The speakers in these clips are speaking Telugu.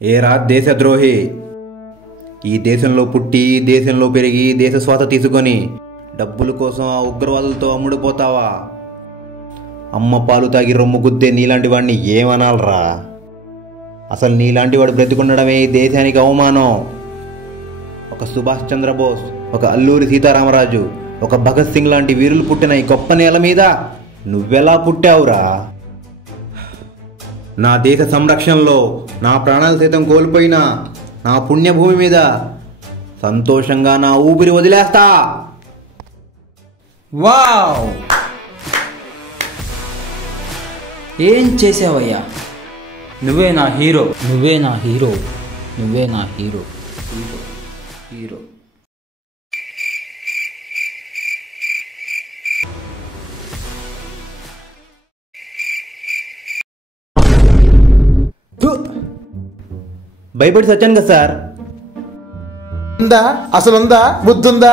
ఏరా దేశద్రోహి, ఈ దేశంలో పుట్టి దేశంలో పెరిగి దేశ స్వాత తీసుకొని డబ్బుల కోసం ఆ ఉగ్రవాదులతో అమ్ముడుపోతావా? అమ్మ పాలు తాగి రొమ్ము గుద్దే నీలాంటి వాడిని ఏమనాలరా? అసలు నీలాంటి వాడు బ్రతికుండడమే ఈ దేశానికి అవమానం. ఒక సుభాష్ చంద్రబోస్, ఒక అల్లూరి సీతారామరాజు, ఒక భగత్ సింగ్ లాంటి వీరులు పుట్టిన ఈ గొప్ప నేల మీద నువ్వెలా పుట్టావురా? నా దేశ సంరక్షణలో నా ప్రాణాలు సైతం కోల్పోయిన నా పుణ్యభూమి మీద సంతోషంగా నా ఊపిరి వదిలేస్తా. వావ్, ఏం చేసావయ్యా? నువ్వే నా హీరో, నువ్వే నా హీరో, నువ్వే నా హీరో, హీరో, హీరో. భయపడి సచ్చాను కదా సార్. ఉందా అసలు? ఉందా బుద్ధి ఉందా?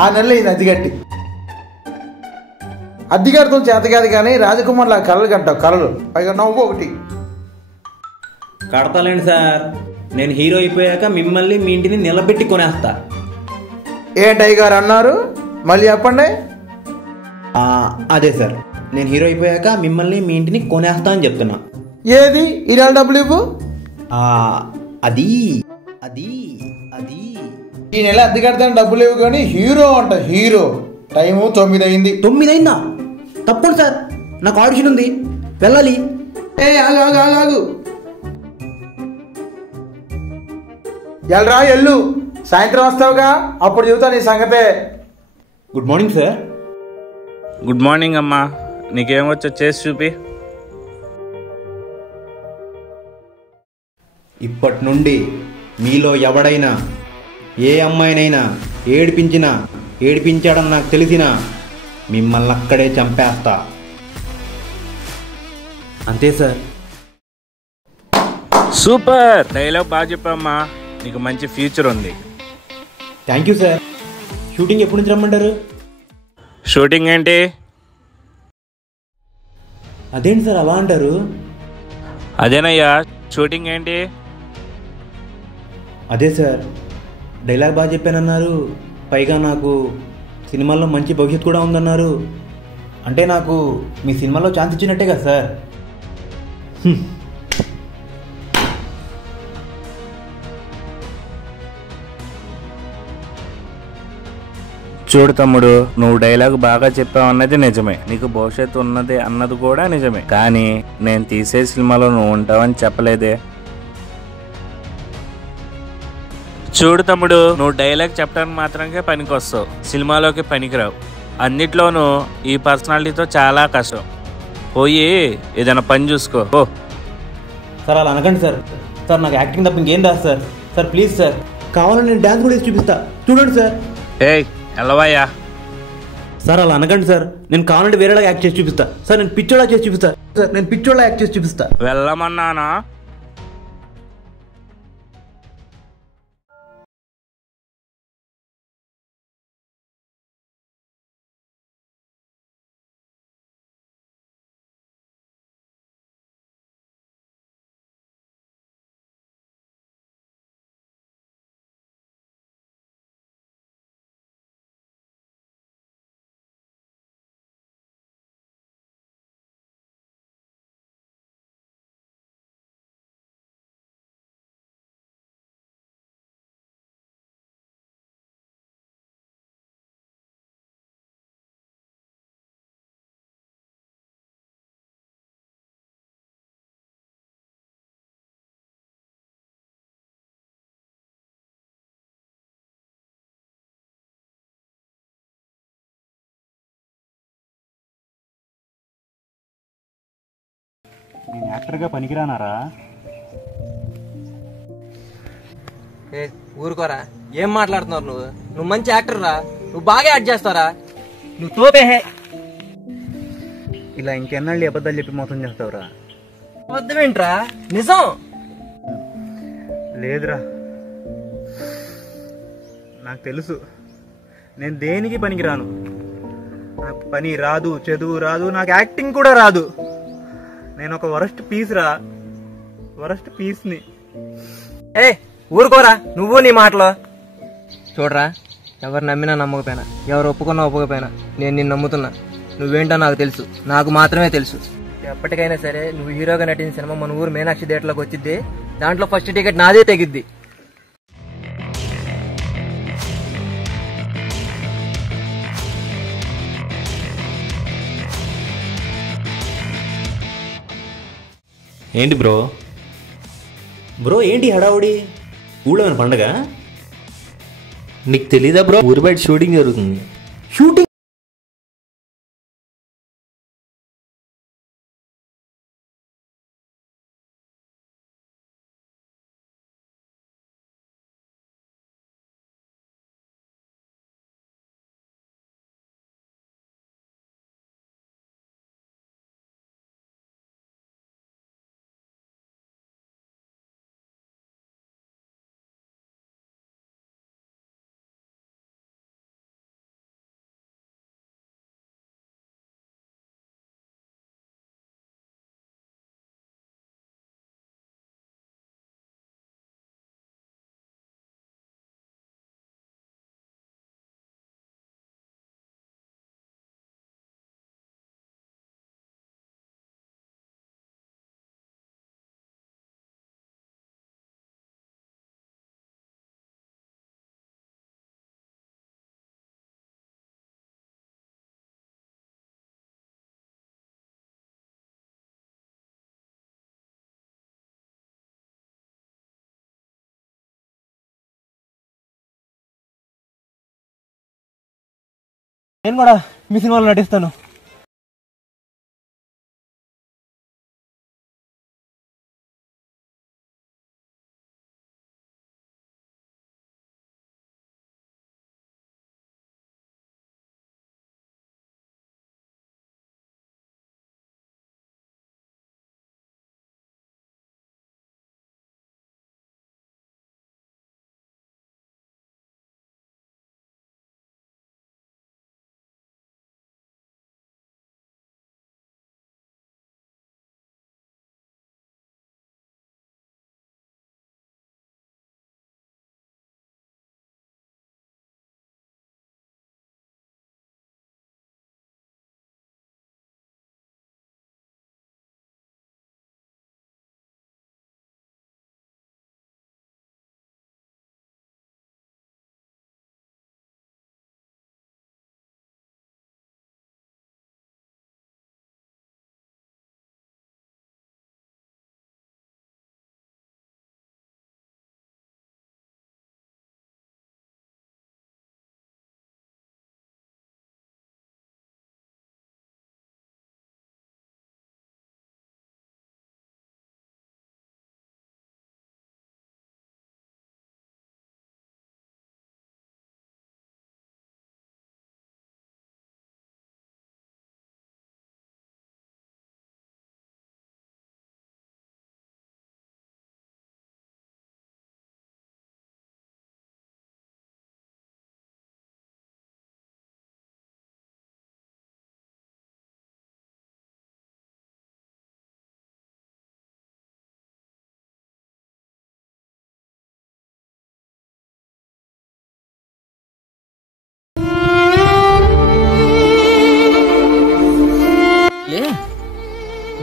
ఆ నెల ఇది అద్దిగారితో చేత కాదు కానీ రాజకుమార్లా కళలు కంటావు. కళలు పైగా నవ్వు ఒకటి. కడతాలేండి సార్, నేను హీరో అయిపోయాక మిమ్మల్ని మీ ఇంటిని నిలబెట్టి కొనేస్తా. ఏంటయ్య గారు అన్నారు? మళ్ళీ చెప్పండి. అదే సార్, నేను హీరో అయిపోయాక మిమ్మల్ని మీ ఇంటిని కొనేస్తా అని చెప్తున్నా. ఏది ఈ నెల డబ్బులు ఇవ్వు. అది అది అది ఈ నెల అద్దె కడతాను డబ్బులు ఇవ్వు కానీ హీరో అంట. హీరో టైము 9 అయింది. 9 అయిందా? తప్పండి సార్, నాకు ఆడిషన్ ఉంది, వెళ్ళాలి. ఆగు. ఎల్రా ఎల్లు, సాయంత్రం వస్తావుగా, అప్పుడు చెబుతా నీ సంగతే. Good morning sir. Good morning అమ్మా. నీకేమొచ్చో చేసి చూపి. ఇప్పటి నుండి మీలో ఎవడైనా ఏ అమ్మాయినైనా ఏడిపించాడని నాకు తెలిసినా మిమ్మల్ని అక్కడే చంపేస్తా. అంతే సార్. సూపర్ డైలాగ్, బాగా చెప్పమ్మా. నీకు మంచి ఫ్యూచర్ ఉంది. Thank you sir. షూటింగ్ ఎప్పటి నుంచి రమ్మంటారు? షూటింగ్ ఏంటి? అదేంటి సార్ అలా అంటారు? అదేనయ్యా, షూటింగ్ ఏంటి? అదే సార్, డైలాగ్ బాగా చెప్పానన్నారు, పైగా నాకు సినిమాల్లో మంచి భవిష్యత్తు కూడా ఉందన్నారు. అంటే నాకు మీ సినిమాలో ఛాన్స్ ఇచ్చినట్టే కదా సార్. చూడు తమ్ముడు, నువ్వు డైలాగ్ బాగా చెప్పావన్నది నిజమే, నీకు భవిష్యత్తు ఉన్నది అన్నది కూడా నిజమే. కానీ నేను తీసే సినిమాలో నువ్వు ఉంటావని చెప్పలేదే. చూడు తమ్ముడు, నువ్వు డైలాగ్ చెప్పడానికి మాత్రమే పనికొస్తావు, సినిమాలోకి పనికిరావు. అన్నిట్లోనూ ఈ పర్సనాలిటీతో చాలా కష్టం. పోయి ఏదైనా పని చూసుకో. సార్ అలా అనకండి సార్. సార్ నాకు యాక్టింగ్ తప్ప ఇంకేం రాదు సార్. సార్ ప్లీజ్ సార్, కావాలని నేను డ్యాన్స్ కూడా వేసి చూపిస్తా, చూడండి సార్. ఏయ్ ఎల్లవయ్యా. సార్ అలా అనకండి సార్, నేను కావాలంటే వేరేలా యాక్ట్ చేసి చూపిస్తా సార్. నేను పిచ్చోళ్ళ చేసి చూపిస్తా సార్, నేను పిచ్చోళ్ళ యాక్ట్ చేసి చూపిస్తా. వెళ్ళమన్నానా? నేను యాక్టర్గా పనికిరానారా? ఏ ఊరుకోరా, ఏం మాట్లాడుతున్నావు నువ్వు? నువ్వు మంచి యాక్టర్ రా, నువ్వు బాగా యాక్ట్ చేస్తారా, నువ్వు తోపే. ఇలా ఇంకెన్నాళ్ళు అబద్ధాలు చెప్పి మోసం చేస్తావురా? అబద్ధమేంట్రా, నిజం. లేదురా, నాకు తెలుసు నేను దేనికి పనికిరాను. నాకు పని రాదు, చదువు రాదు, నాకు యాక్టింగ్ కూడా రాదు. నేను ఒక వరస్ట్ పీస్ రా, వరస్ట్ పీస్ని. ఏ ఊరుకోరా, నువ్వు నీ మాటలో. చూడరా, ఎవరు నమ్మినా నమ్మకపోయినా, ఎవరు ఒప్పుకున్నా ఒప్పుకపోయినా, నేను నిన్ను నమ్ముతున్నా. నువ్వేంటో నాకు తెలుసు, నాకు మాత్రమే తెలుసు. ఎప్పటికైనా సరే నువ్వు హీరోగా నటించిన సినిమా మన ఊరు మీనాక్షి థియేటర్లోకి వచ్చిద్ది. దాంట్లో ఫస్ట్ టికెట్ నాదే తెగిద్ది. ఏంటి బ్రో ఏంటి హడావుడి? ఊళ్ళో ఏమైనా పండగ? నీకు తెలీదా బ్రో, ఊరి బయట షూటింగ్ జరుగుతుంది. షూటింగ్? నేను కూడా మీ సినిమాలో నటిస్తాను.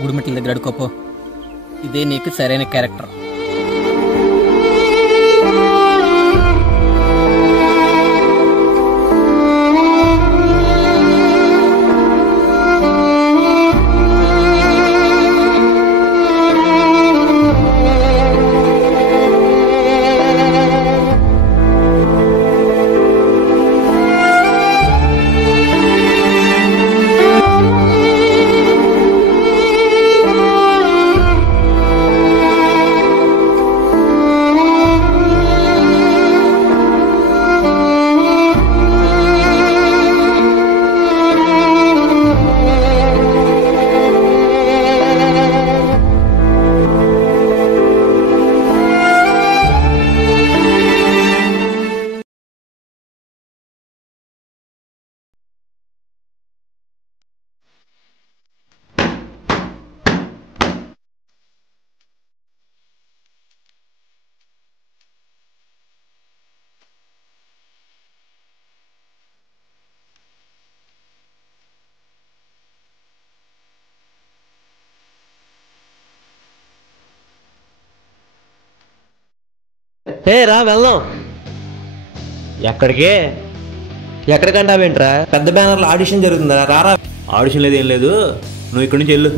గుడిమెట్ల దగ్గర అడుకోపో, ఇదే నీకు సరైన క్యారెక్టర్. హే రా వెళ్దాం. ఎక్కడికి? ఎక్కడికంటావేంట్రా? పెద్ద బ్యానర్లో ఆడిషన్ జరుగుతుందా, రారా. ఆడిషన్ లేదు ఏం లేదు, నువ్వు ఇక్కడి నుంచి వెళ్ళు.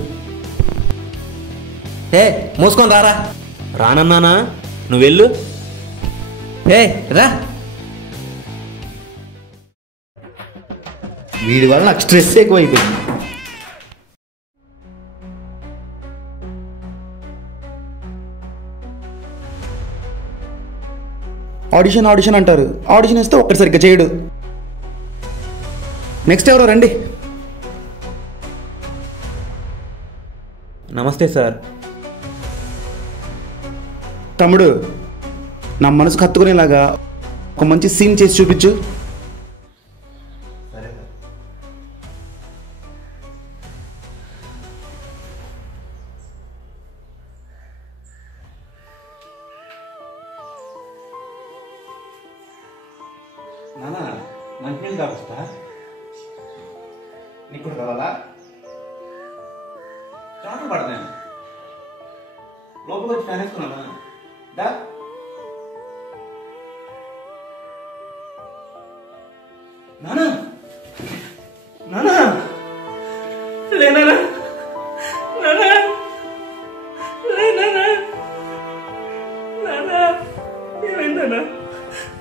హే మూసుకొని రారా. రానన్నానా, నువ్వు వెళ్ళు. హే రా. వీడి వల్ల నాకు స్ట్రెస్ ఎక్కువైపోయింది. ఆడిషన్ ఆడిషన్ అంటారు, ఆడిషన్ ఇస్తే ఒక్కటి సరిగ్గా చేయడు. నెక్స్ట్ ఎవరో రండి. నమస్తే సార్. తమ్ముడు, నా మనసుకు హత్తుకునేలాగా ఒక మంచి సీన్ చేసి చూపించు. నానా, మంచినీళ్ళు కావస్తా? నీకు కూడా కావాలా? చాలు పడతాను. లోపల వచ్చి ఫ్యాన్ వేసుకున్నానా? దా. నానా, నానా, లేనా, నానా, లేనా, నానా, ఏమైందనా?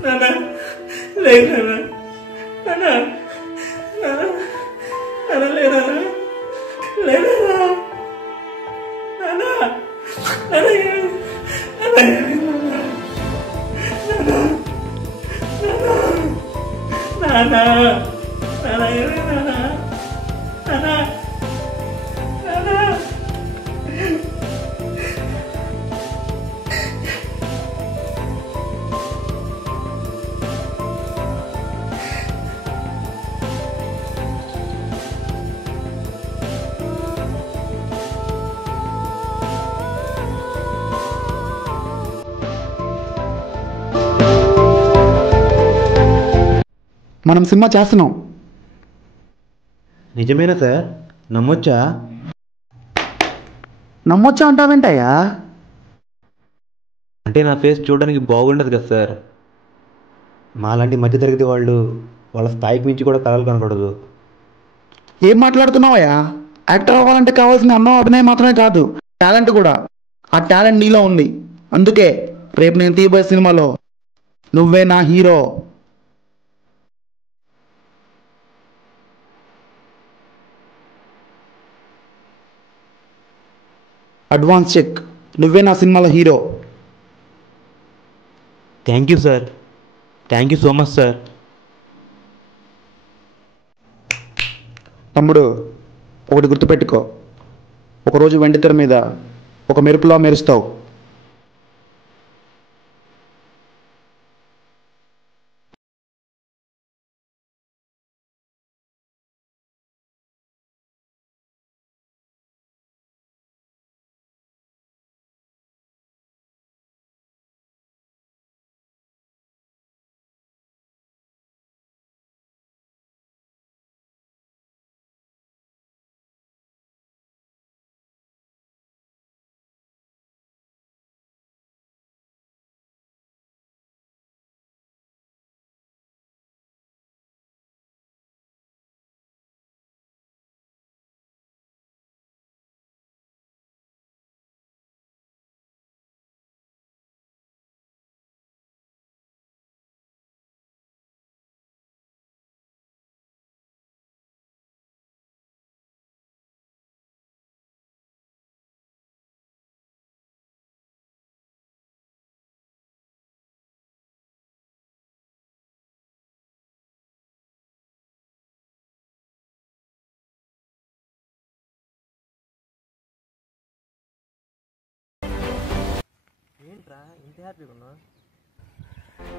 నానా, లేనా, నానా, నానా, నానా, లేనా, లేనా, నానా, నానా, నానా, నానా, నానా, నానా, నానా. మనం సినిమా చేస్తున్నాం. నిజమేనా సార్? నమ్మొచ్చా? నమ్మొచ్చా అంటావేంటయ్యా? అంటే నా ఫేస్ చూడడానికి బాగుండదు కదా సార్. మాలాంటి మధ్యతరగతి వాళ్ళు వాళ్ళ స్థాయికి మించి కూడా కలలు కనకూడదు. ఏం మాట్లాడుతున్నావయ్యా? యాక్టర్ అవ్వాలంటే కావాల్సిన అన్నం అభినయం మాత్రమే కాదు, టాలెంట్ కూడా. ఆ టాలెంట్ నీలో ఉంది. అందుకే రేపు నేను తీయబోయే సినిమాలో నువ్వే నా హీరో. Advance check. నువ్వే నా సినిమాలో hero. Thank you sir. Thank you so much sir. తమ్ముడు, ఒకటి గుర్తుపెట్టుకో, ఒకరోజు వెండితెర మీద ఒక మెరుపులా మెరుస్తావు.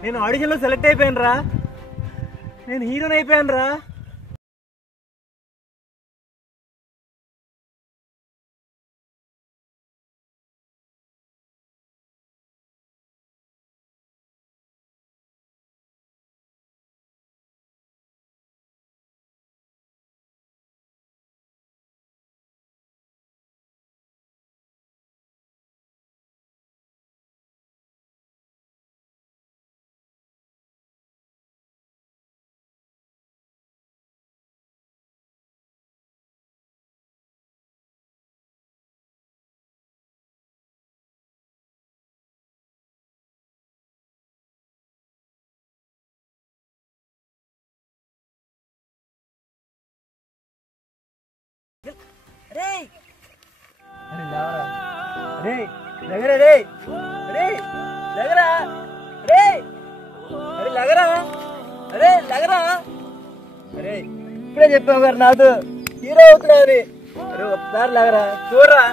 నేను ఆడిషన్లో సెలెక్ట్ అయిపోయాను రా. నేను హీరోని అయిపోయాను రా. రే లగరా రే రే లగరా రే అరే లగరా అరే లగరా అరే ఇప్పుడే చెప్పావు గారు నాతో హీరో అవుతున్నావు అని. అరే ఒకసారి లగరా చూడరా,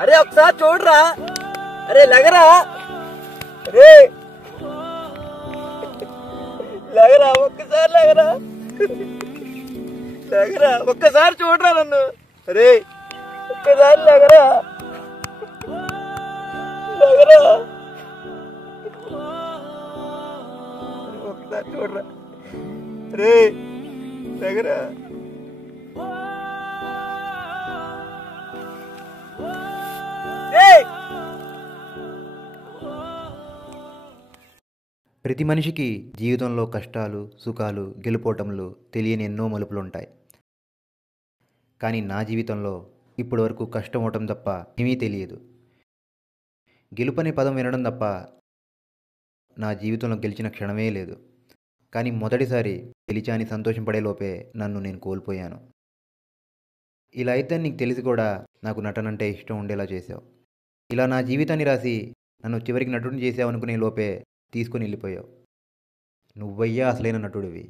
అరే ఒకసారి చూడరా, అరే లగరా అరే లగరా ఒక్కసారి లగరా లగరా ఒక్కసారి చూడరా నన్ను, అరే ఒక్కసారి లగరా లగరా ఒకసారి చూడరా రే లగరా. ప్రతి మనిషికి జీవితంలో కష్టాలు సుఖాలు గెలుపోటములు తెలియని ఎన్నో మలుపులుంటాయి. కానీ నా జీవితంలో ఇప్పటివరకు కష్టం అవటం తప్ప ఏమీ తెలియదు. గెలుపనే పదం వినడం తప్ప నా జీవితంలో గెలిచిన క్షణమే లేదు. కానీ మొదటిసారి గెలిచాని సంతోషపడే లోపే నన్ను నేను కోల్పోయాను. ఇలా అయితే నీకు తెలిసి కూడా నాకు నటనంటే ఇష్టం ఉండేలా చేసావు. ఇలా నా జీవితాన్ని రాసి నన్ను చివరికి నటుడిని చేసావు అనుకునే లోపే తీసుకొని వెళ్ళిపోయావు. నువ్వయ్యా అసలైన నటుడివి.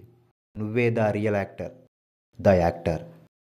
నువ్వే the real actor, the actor.